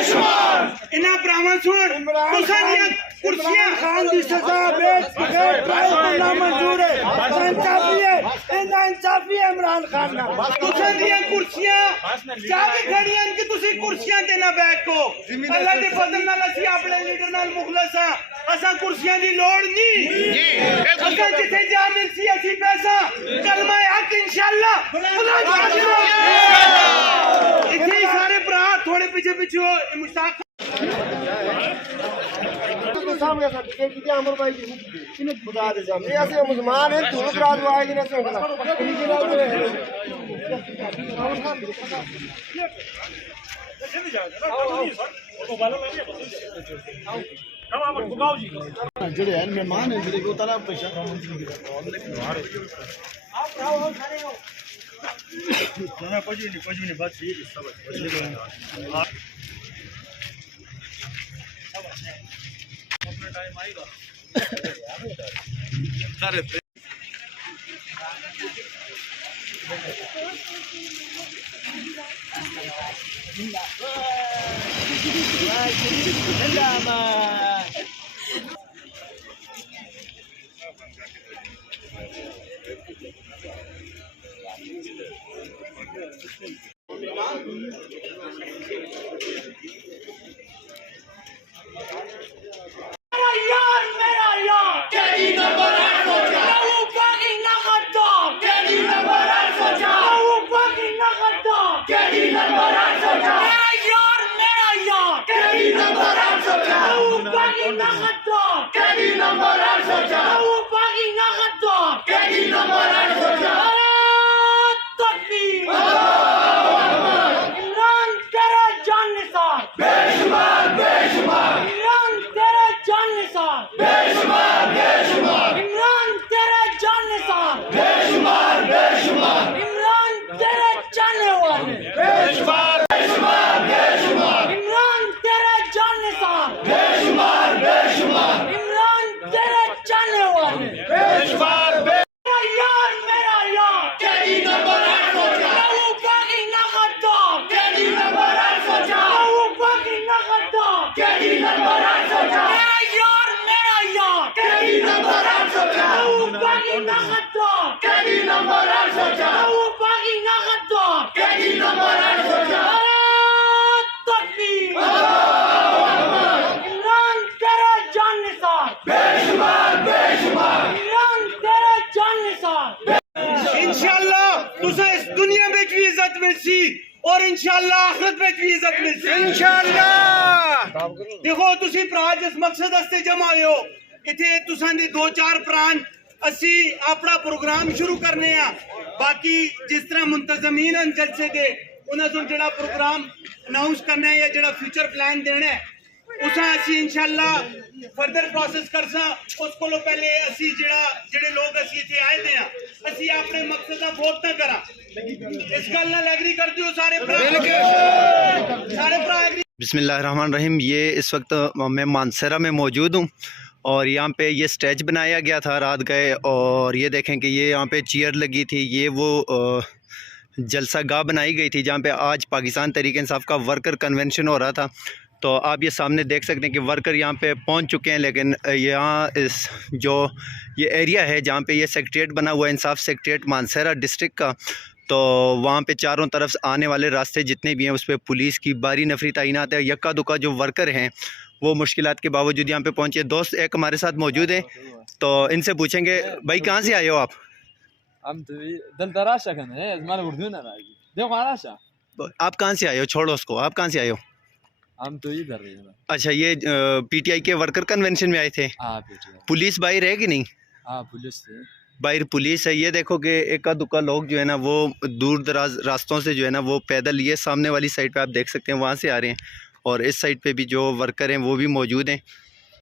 इन्हां भरावां सुन तुसां दियां कुर्सियां खान की सजा बेच बगैर ट्रायल करना मंजूर है। इंसाफी है, इंसाफी है इमरान खान ना। तुसां दियां कुर्सियां जाके खड़ियां कि तुसी कुर्सियां ते ना बैठो। अल्लाह दे फजल नाल असीं अपने लीडर नाल मुखलस हां। असां कुर्सियां दी लोड़ नहीं। असां जिथे जा मिलसी असीं पैसा कलमा हक इंशाअल्लाह खुदा इथे ही सारे भरा थोड़े पीछे पीछे हो मुश्ताक सामने अमर भाई खुदा दे सामने ऐसे मुसलमान हैं धूल करा दो आएगी ना जड़े हैं मेहमान हैं जड़े को ताला पेशा कुछ नहीं बात ठीक है सब अपना टाइम आएगा और इंशाअल्लाह आखिरत में भी इज्जत मिलसी इंशाअल्लाह। देखो तुसी भरा जिस मकसद वास्ते जमा हो इथे तुसां दी दो चार प्राण असी अपना प्रोग्राम शुरू करने आ। बाकी जिस तरह मुंतजमीन हैं जलसे दे उन्हां तो जेड़ा प्रोग्राम अनाउंस करना है या जेड़ा फ्यूचर प्लान देना है उसा असी इंशाअल्लाह फर्दर प्रोसेस करसा। उस कोलों पहले असी जेड़े लोग असी इथे आए दे असी अपने मकसद दा वोट ना करा इस गल नाल एग्री कर दियो सारे भरा एग्री। बिस्मिल्लाहिर्रहमानिर्रहीम। ये इस वक्त मैं मानसरा में मौजूद हूँ और यहाँ पे ये स्टेज बनाया गया था रात गए और ये देखें कि ये यहाँ पे चेयर लगी थी। ये वो जलसा गाह बनाई गई थी जहाँ पे आज पाकिस्तान तहरीक इंसाफ का वर्कर कन्वेंशन हो रहा था। तो आप ये सामने देख सकते हैं कि वर्कर यहाँ पे पहुँच चुके हैं, लेकिन यहाँ इस जो ये एरिया है जहाँ पे ये सेक्रेटेरिएट बना हुआ है इंसाफ सेक्रेटेरिएट मानसरा डिस्ट्रिक्ट का, तो वहाँ पे चारों तरफ आने वाले रास्ते जितने भी हैं उस पर पुलिस की भारी नफरी तैनात है। यक्का दुक्का जो वर्कर हैं वो मुश्किलात के बावजूद यहाँ पे पहुँचे। दोस्त एक हमारे साथ मौजूद हैं तो इनसे पूछेंगे, भाई कहाँ से आए हो आप? आप कहाँ से आए हो? छोड़ो उसको, आप कहाँ से आए हो? हम तो इधर हैं। अच्छा, ये पीटीआई के वर्कर कन्वेंशन में आए थे? हाँ, पुलिस बाहर है कि नहीं? हाँ, पुलिस थे, बाहर पुलिस है। ये देखो कि एका दुक्का लोग जो है ना वो दूर दराज रास्तों से जो है ना वो पैदल, ये सामने वाली साइड पे आप देख सकते हैं वहाँ से आ रहे हैं और इस साइड पे भी जो वर्कर हैं वो भी मौजूद हैं।